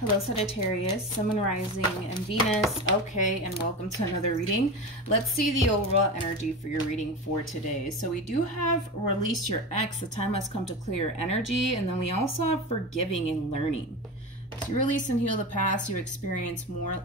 Hello Sagittarius, Sun, Moon, Rising, and Venus. Okay, and welcome to another reading. Let's see the overall energy for your reading for today. So we do have release your ex, the time has come to clear your energy, and then we also have forgiving and learning. So you release and heal the past, you experience more.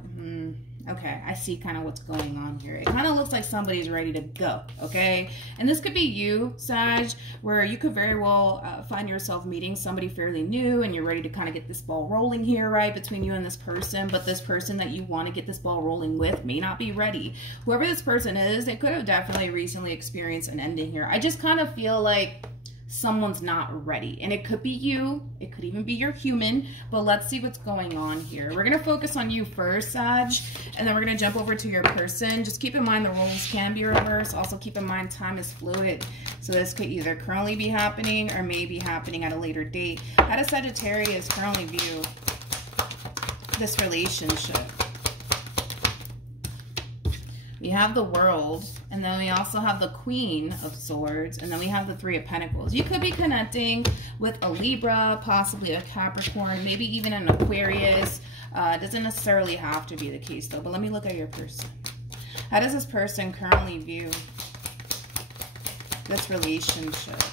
Okay, I see kind of what's going on here. It kind of looks like somebody's ready to go, okay? And this could be you, Sag, where you could very well find yourself meeting somebody fairly new and you're ready to kind of get this ball rolling here, right, between you and this person. But this person that you want to get this ball rolling with may not be ready. Whoever this person is, they could have definitely recently experienced an ending here. I just kind of feel like someone's not ready, and it could be you, it could even be your human, but let's see what's going on here. We're going to focus on you first, Sag, and then we're going to jump over to your person. Just keep in mind the roles can be reversed. Also keep in mind time is fluid, so this could either currently be happening or may be happening at a later date. How does Sagittarius currently view this relationship? We have the World, and then we also have the Queen of Swords, and then we have the Three of Pentacles. You could be connecting with a Libra, possibly a Capricorn, maybe even an Aquarius. It doesn't necessarily have to be the case, though, but let me look at your person. How does this person currently view this relationship?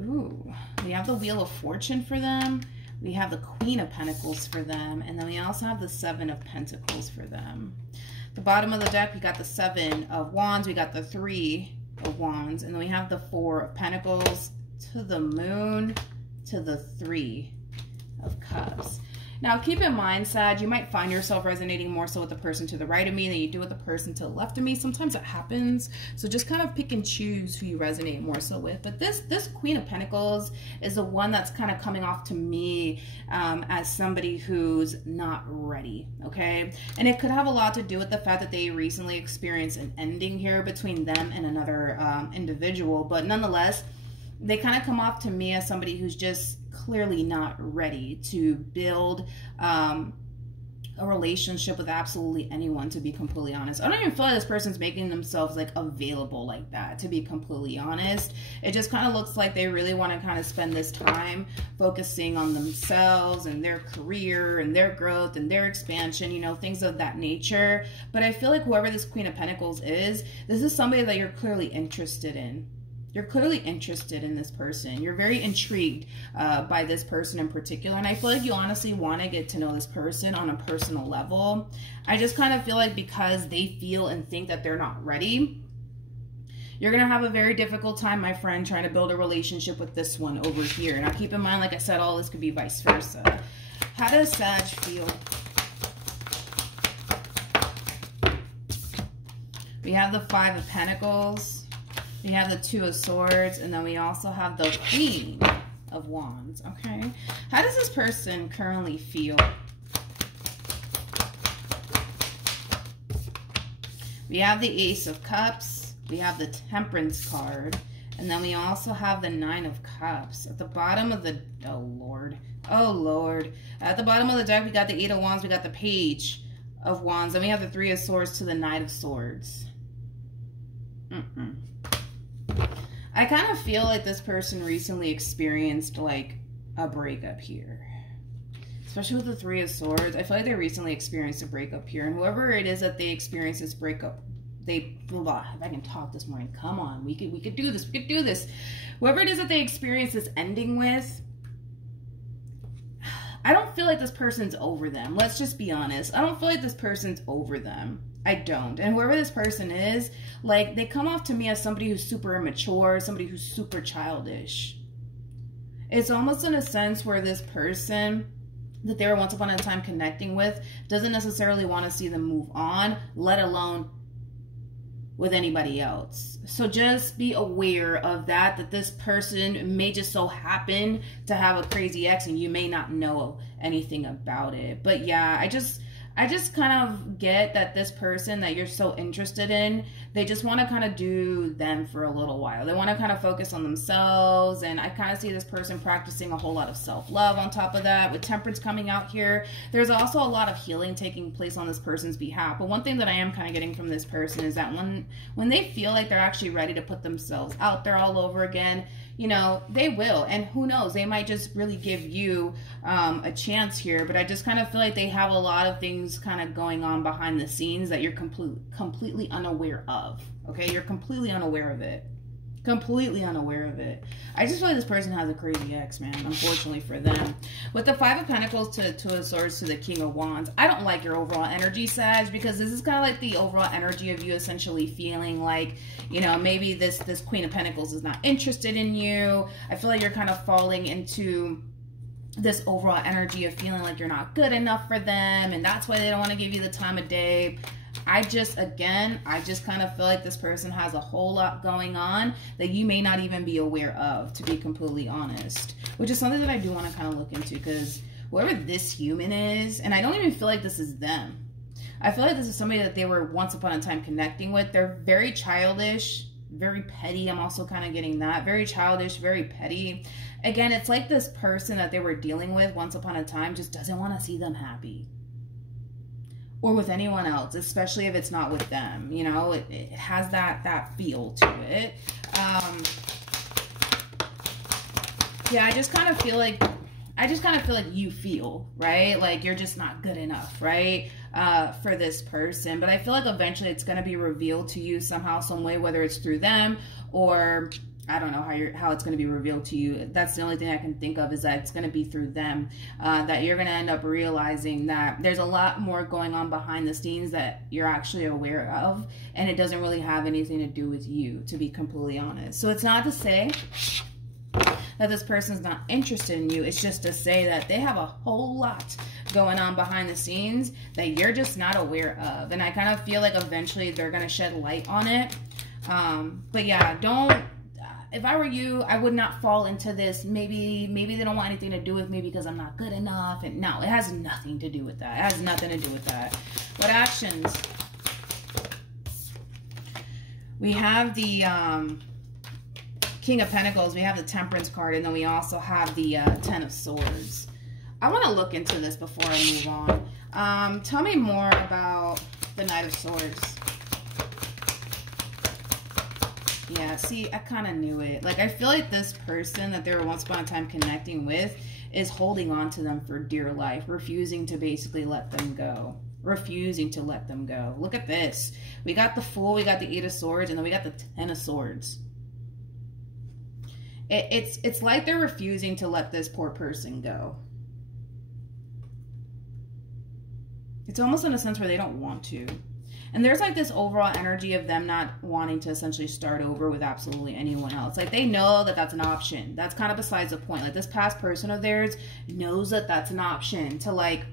Ooh, we have the Wheel of Fortune for them. We have the Queen of Pentacles for them, and then we also have the Seven of Pentacles for them. The bottom of the deck, we got the Seven of Wands, we got the Three of Wands, and then we have the Four of Pentacles to the Moon to the Three of Cups. Now, keep in mind, Sag, you might find yourself resonating more so with the person to the right of me than you do with the person to the left of me. Sometimes that happens. So just kind of pick and choose who you resonate more so with. But this Queen of Pentacles is the one that's kind of coming off to me as somebody who's not ready, okay? And it could have a lot to do with the fact that they recently experienced an ending here between them and another individual. But nonetheless, they kind of come off to me as somebody who's just clearly not ready to build a relationship with absolutely anyone, to be completely honest. I don't even feel like this person's making themselves like available like that, to be completely honest. It just kind of looks like they really want to kind of spend this time focusing on themselves and their career and their growth and their expansion, you know, things of that nature. But I feel like whoever this Queen of Pentacles is, this is somebody that you're clearly interested in. You're clearly interested in this person. You're very intrigued by this person in particular. And I feel like you honestly want to get to know this person on a personal level. I just kind of feel like because they feel and think that they're not ready, you're going to have a very difficult time, my friend, trying to build a relationship with this one over here. Now, keep in mind, like I said, all this could be vice versa. How does Sag feel? We have the Five of Pentacles. We have the Two of Swords, and then we also have the Queen of Wands, okay? How does this person currently feel? We have the Ace of Cups, we have the Temperance card, and then we also have the Nine of Cups. At the bottom of the, oh Lord. At the bottom of the deck, we got the Eight of Wands, we got the Page of Wands, and we have the Three of Swords to the Knight of Swords. I kind of feel like this person recently experienced like a breakup here. Especially with the Three of Swords. I feel like they recently experienced a breakup here. And whoever it is that they experienced this breakup, if I can talk this morning, come on. We could do this. We could do this. Whoever it is that they experienced this ending with, I don't feel like this person's over them. Let's just be honest. I don't feel like this person's over them. I don't. And whoever this person is, like, they come off to me as somebody who's super immature, somebody who's super childish. It's almost in a sense where this person that they were once upon a time connecting with doesn't necessarily want to see them move on, let alone with anybody else. So just be aware of that this person may just so happen to have a crazy ex and you may not know anything about it. But yeah, I just kind of get that this person that you're so interested in, they just want to kind of do them for a little while. They want to kind of focus on themselves, and I kind of see this person practicing a whole lot of self-love on top of that. With Temperance coming out here, there's also a lot of healing taking place on this person's behalf. But one thing that I am kind of getting from this person is that when they feel like they're actually ready to put themselves out there all over again, you know, they will. And who knows, they might just really give you a chance here. But I just kind of feel like they have a lot of things kind of going on behind the scenes that you're completely unaware of. Okay, you're completely unaware of it. Completely unaware of it. I just feel like this person has a crazy ex, man, unfortunately for them. With the Five of Pentacles to Two of Swords to the King of Wands, I don't like your overall energy, Sag, because this is kind of like the overall energy of you essentially feeling like, you know, maybe this Queen of Pentacles is not interested in you. I feel like you're kind of falling into this overall energy of feeling like you're not good enough for them, and that's why they don't want to give you the time of day. I just kind of feel like this person has a whole lot going on that you may not even be aware of, to be completely honest. Which is something that I do want to kind of look into, because whoever this human is, and I don't even feel like this is them. I feel like this is somebody that they were once upon a time connecting with. They're very childish, very petty. I'm also kind of getting that. Very childish, very petty. Again, it's like this person that they were dealing with once upon a time just doesn't want to see them happy. Or with anyone else, especially if it's not with them. You know, it has that feel to it. Yeah, I just kind of feel like you feel, right? Like you're just not good enough, right? For this person. But I feel like eventually it's going to be revealed to you somehow, some way, whether it's through them or I don't know how it's going to be revealed to you. That's the only thing I can think of, is that it's going to be through them, that you're going to end up realizing that there's a lot more going on behind the scenes that you're actually aware of, and it doesn't really have anything to do with you, to be completely honest. So it's not to say that this person's not interested in you. It's just to say that they have a whole lot going on behind the scenes that you're just not aware of. And I kind of feel like eventually they're going to shed light on it. But yeah, if I were you, I would not fall into this. Maybe they don't want anything to do with me because I'm not good enough. And no, it has nothing to do with that. It has nothing to do with that. What actions? We have the King of Pentacles. We have the Temperance card. And then we also have the Ten of Swords. I want to look into this before I move on. Tell me more about the Knight of Swords. Yeah, see, I kind of knew it. Like, I feel like this person that they were once upon a time connecting with is holding on to them for dear life, refusing to basically let them go. Refusing to let them go. Look at this. We got the Fool, we got the Eight of Swords, and then we got the Ten of Swords. It's like they're refusing to let this poor person go. It's almost in a sense where they don't want to. And there's like this overall energy of them not wanting to essentially start over with absolutely anyone else. Like they know that that's an option. That's kind of besides the point. Like this past person of theirs knows that that's an option to like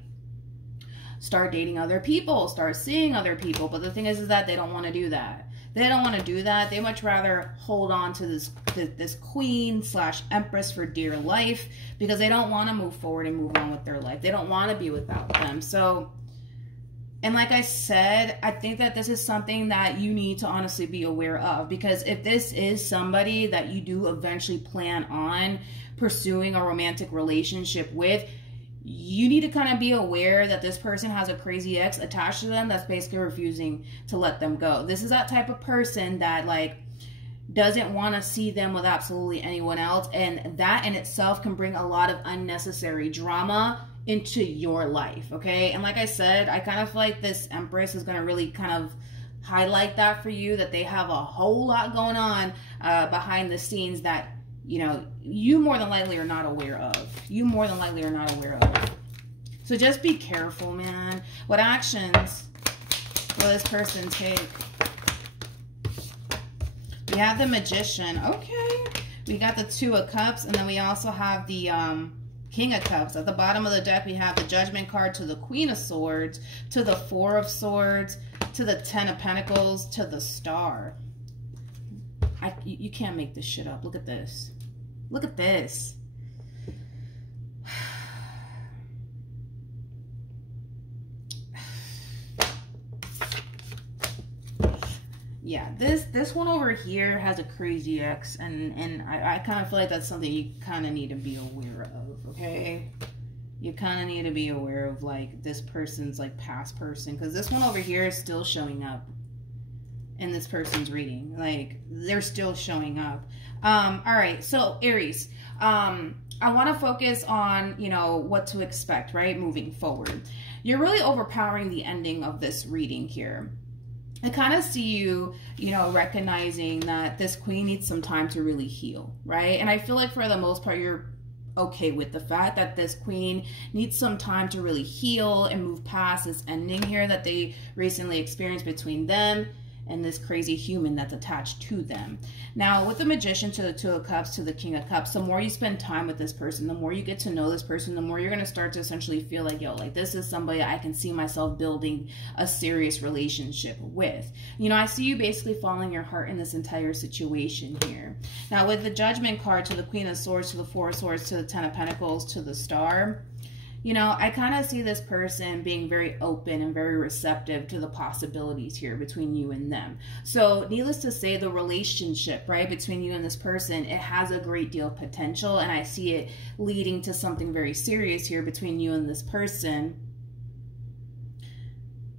start dating other people, start seeing other people. But the thing is that they don't want to do that. They don't want to do that. They much rather hold on to this queen / empress for dear life because they don't want to move forward and move on with their life. They don't want to be without them. So... and like I said, I think that this is something that you need to honestly be aware of, because if this is somebody that you do eventually plan on pursuing a romantic relationship with, you need to kind of be aware that this person has a crazy ex attached to them that's basically refusing to let them go. This is that type of person that like doesn't want to see them with absolutely anyone else, and that in itself can bring a lot of unnecessary drama into your life, okay? And like I said, I kind of feel like this Empress is going to really kind of highlight that for you, that they have a whole lot going on behind the scenes that, you know, you more than likely are not aware of. You more than likely are not aware of. So just be careful, man. What actions will this person take? We have the Magician. Okay. We got the Two of Cups, and then we also have the King of Cups. At the bottom of the deck, we have the Judgment card to the Queen of Swords, to the Four of Swords, to the Ten of Pentacles, to the Star. You can't make this shit up. Look at this. Look at this. Yeah, this one over here has a crazy ex, and I kind of feel like that's something you kind of need to be aware of, okay? You kind of need to be aware of, like, this person's, like, past person, because this one over here is still showing up. in this person's reading. Like, they're still showing up. All right, so Aries, I want to focus on, you know, what to expect, right, moving forward. You're really overpowering the ending of this reading here. I kind of see you, you know, recognizing that this queen needs some time to really heal, right? And I feel like for the most part, you're okay with the fact that this queen needs some time to really heal and move past this ending here that they recently experienced between them and this crazy human that's attached to them. Now, with the Magician to the Two of Cups to the King of Cups, the more you spend time with this person, the more you get to know this person, the more you're going to start to essentially feel like, yo, like, this is somebody I can see myself building a serious relationship with. You know, I see you basically following your heart in this entire situation here. Now, with the Judgment card to the Queen of Swords to the Four of Swords to the Ten of Pentacles to the Star, you know, I kind of see this person being very open and very receptive to the possibilities here between you and them. So needless to say, the relationship, right, between you and this person, it has a great deal of potential. And I see it leading to something very serious here between you and this person.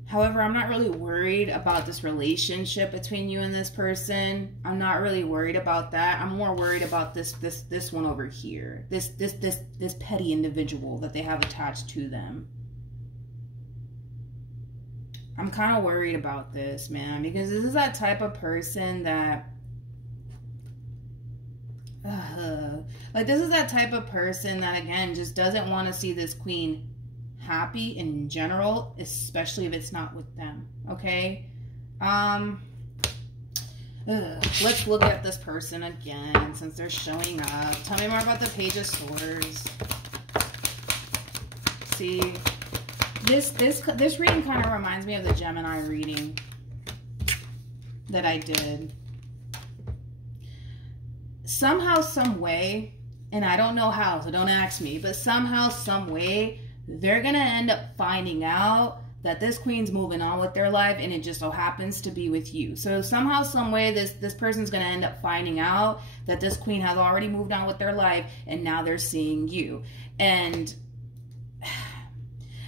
However, I'm not really worried about this relationship between you and this person. I'm not really worried about that. I'm more worried about this one over here. This petty individual that they have attached to them. I'm kind of worried about this, man, because this is that type of person that like, this is that type of person that, again, just doesn't want to see this queen happy in general, especially if it's not with them. Okay, let's look at this person again since they're showing up. Tell me more about the Page of Swords. See, this reading kind of reminds me of the Gemini reading that I did. Somehow, some way, and I don't know how, so don't ask me, but somehow, some way, they're going to end up finding out that this queen's moving on with their life, and it just so happens to be with you. So somehow, some way, this person's going to end up finding out that this queen has already moved on with their life, and now they're seeing you. And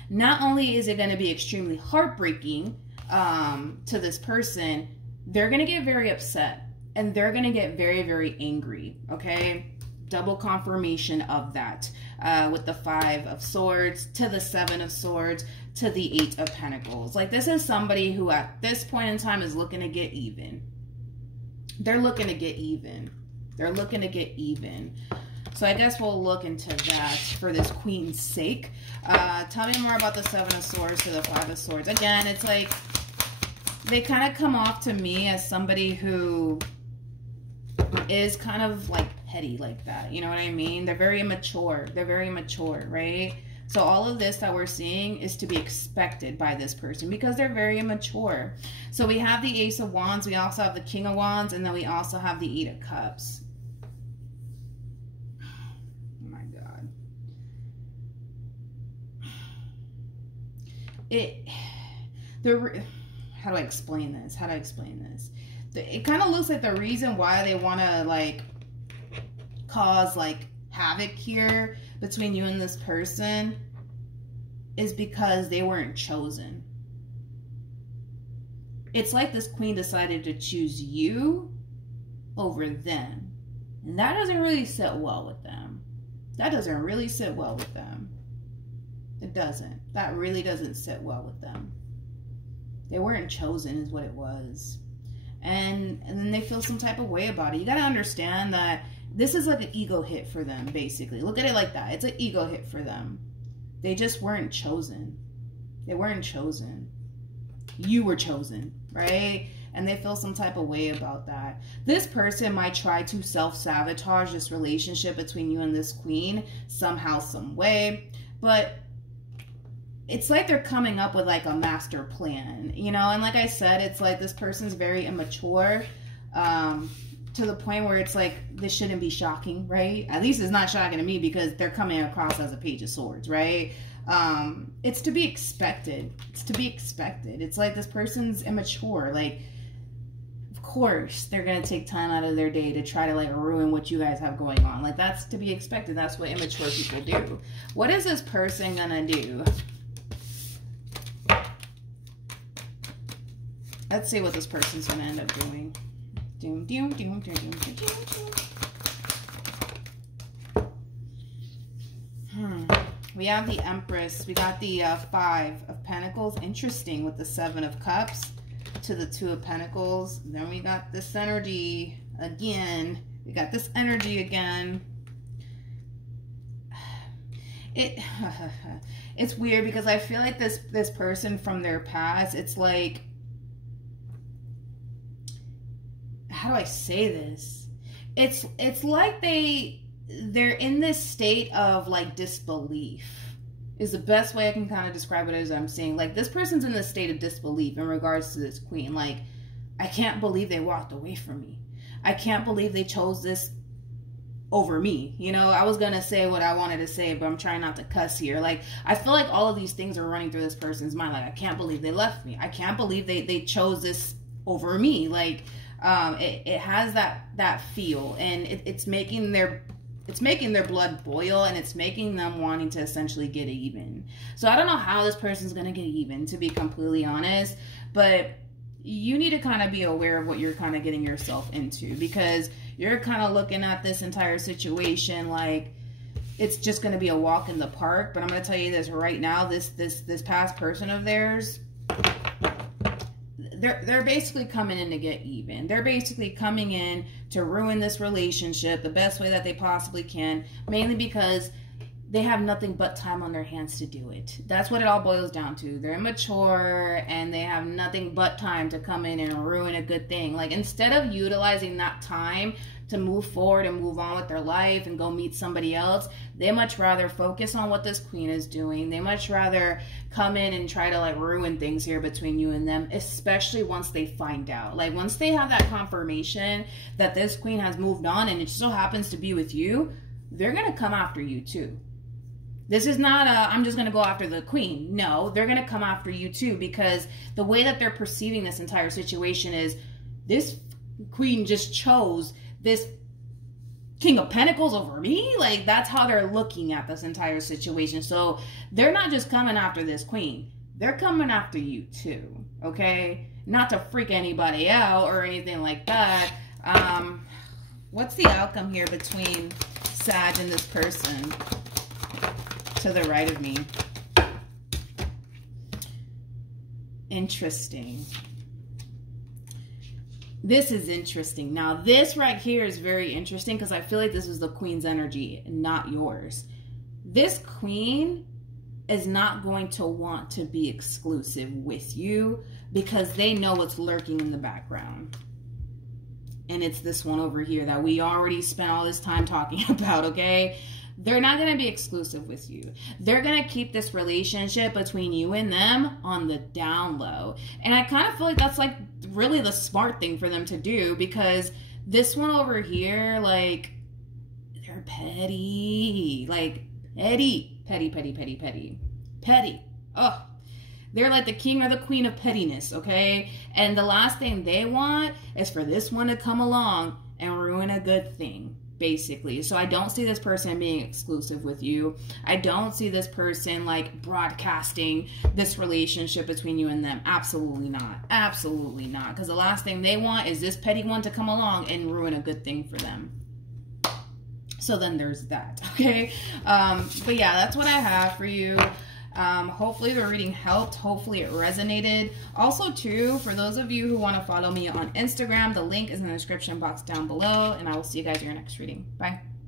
not only is it going to be extremely heartbreaking to this person, they're going to get very upset, and they're going to get very, very angry, okay? Double confirmation of that. With the Five of Swords to the Seven of Swords to the Eight of Pentacles. Like, this is somebody who at this point in time is looking to get even. They're looking to get even. They're looking to get even. So I guess we'll look into that for this queen's sake. Tell me more about the Seven of Swords to the Five of Swords. Again, it's like they kind of come off to me as somebody who is kind of like petty like that. You know what I mean? They're very immature. They're very mature, right? So all of this that we're seeing is to be expected by this person because they're very immature. So we have the Ace of Wands. We also have the King of Wands. And then we also have the Eight of Cups. Oh my God. How do I explain this? How do I explain this? It kind of looks like the reason why they want to, like, cause, like, havoc here between you and this person is because they weren't chosen. It's like this queen decided to choose you over them. And that doesn't really sit well with them. That doesn't really sit well with them. It doesn't. That really doesn't sit well with them. They weren't chosen is what it was. And then they feel some type of way about it. You got to understand that this is like an ego hit for them, basically. Look at it like that. It's an ego hit for them. They just weren't chosen. They weren't chosen. You were chosen, right? And they feel some type of way about that. This person might try to self-sabotage this relationship between you and this queen somehow, some way. But it's like they're coming up with like a master plan, you know? And like I said, it's like this person's very immature to the point where it's like, this shouldn't be shocking, right? At least it's not shocking to me because they're coming across as a Page of Swords, right? It's to be expected. It's to be expected. It's like this person's immature. Like, of course, they're going to take time out of their day to try to like ruin what you guys have going on. Like, that's to be expected. That's what immature people do. What is this person going to do? Let's see what this person's going to end up doing. Doom, doom, doom, doom, doom, doom, doom. We have the Empress. We got the 5 of Pentacles. Interesting with the 7 of Cups to the 2 of Pentacles. Then we got this energy again. We got this energy again. It's weird because I feel like this person from their past, it's like, how do I say this? It's like they're in this state of like disbelief is the best way I can kind of describe it as I'm saying. Like this person's in this state of disbelief in regards to this queen. Like, I can't believe they walked away from me. I can't believe they chose this over me. You know, I was going to say what I wanted to say, but I'm trying not to cuss here. Like, I feel like all of these things are running through this person's mind. Like, I can't believe they left me. I can't believe they chose this over me. Like, it has that feel, and it's making their blood boil, and it's making them wanting to essentially get even. So I don't know how this person's going to get even, to be completely honest, but you need to kind of be aware of what you're kind of getting yourself into, because you're kind of looking at this entire situation like it's just going to be a walk in the park. But I'm going to tell you this right now, this past person of theirs, they're basically coming in to get even. They're basically coming in to ruin this relationship the best way that they possibly can, mainly because they have nothing but time on their hands to do it. That's what it all boils down to. They're immature and they have nothing but time to come in and ruin a good thing. Like, instead of utilizing that time to move forward and move on with their life and go meet somebody else, they much rather focus on what this queen is doing. They much rather come in and try to like ruin things here between you and them, especially once they find out. Like, once they have that confirmation that this queen has moved on and it so happens to be with you, they're going to come after you too. This is not I'm just going to go after the queen. No, they're going to come after you too, because the way that they're perceiving this entire situation is this queen just chose this King of Pentacles over me. Like, that's how they're looking at this entire situation. So they're not just coming after this queen. They're coming after you too, okay? Not to freak anybody out or anything like that. What's the outcome here between Sag and this person to the right of me? Interesting. This is interesting. Now, this right here is very interesting because I feel like this is the queen's energy, not yours. This queen is not going to want to be exclusive with you because they know what's lurking in the background. And it's this one over here that we already spent all this time talking about, okay? They're not going to be exclusive with you. They're going to keep this relationship between you and them on the down low. And I kind of feel like that's like really the smart thing for them to do, because this one over here, like, they're petty. Like, petty. Oh, they're like the king or the queen of pettiness, okay? And the last thing they want is for this one to come along and ruin a good thing, basically. So I don't see this person being exclusive with you. I don't see this person like broadcasting this relationship between you and them. Absolutely not. Absolutely not. Because the last thing they want is this petty one to come along and ruin a good thing for them. So then there's that, okay? But yeah, that's what I have for you. Hopefully the reading helped. Hopefully it resonated. Also too, for those of you who want to follow me on Instagram, the link is in the description box down below, and I will see you guys in your next reading. Bye.